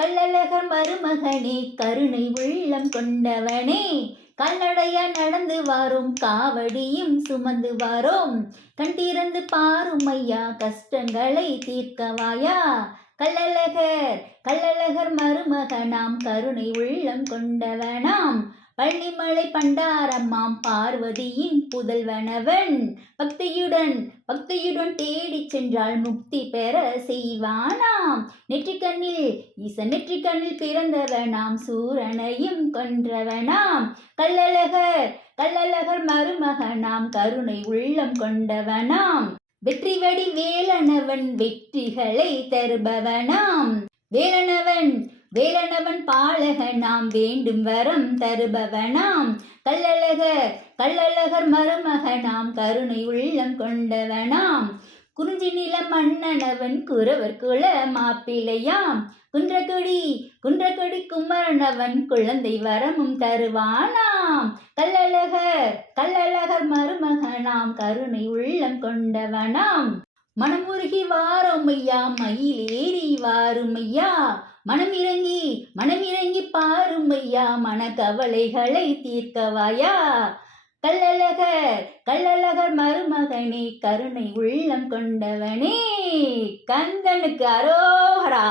கள்ளழகர் மருமகனே கருணை உள்ளம் கொண்டவனே, கால்நடையா நடந்து வாரோம் காவடியும் சுமந்து வாரோம், கண் திறந்து பாரும் ஐயா கஷ்டங்களை தீர்க்கவாயா. கள்ளழகர் கள்ளழகர் மருமகனாம் கருணை உள்ளம் கொண்டவனாம், பள்ளிமலை பண்டாரம்மாம் பார்வதியின் புதல்வனவன், பக்தியுடன் தேடிச் சென்றால் முக்தி பெற செய்வானாம். ஈசன் நெற்றிக்கண்ணில் பிறந்தவனாம், சூரனையும் கொன்றவனாம். கள்ளழகர் மருமகனாம் கருணை உள்ளம் கொண்டவனாம், வெற்றி வடி வேலனவன் வெற்றிகளை தருபவனாம். வேலனவன் பாலகனாம் வேண்டும் வரம் தருபவனாம். கள்ளழகர் மருமகனாம் கருணை உள்ளம் கொண்டவனாம், குறிஞ்சி நில மன்னனவன் குறவர் குல மாப்பிளையாம். குன்றக்குடி குமரனவன் குழந்தை வரமும் தருவானாம். கள்ளழகர் மருமகனாம் கருணை உள்ளம் கொண்டவனாம், மனமுருகி வாரோமையா மயிலேறி வாருமையா, மனமிறங்கி பாருமையா மனக்கவலைகளை தீர்க்கவாயா. கள்ளழகர் மருமகனே கருணை உள்ளம் கொண்டவனே, கந்தனுக்கு அரோகரா.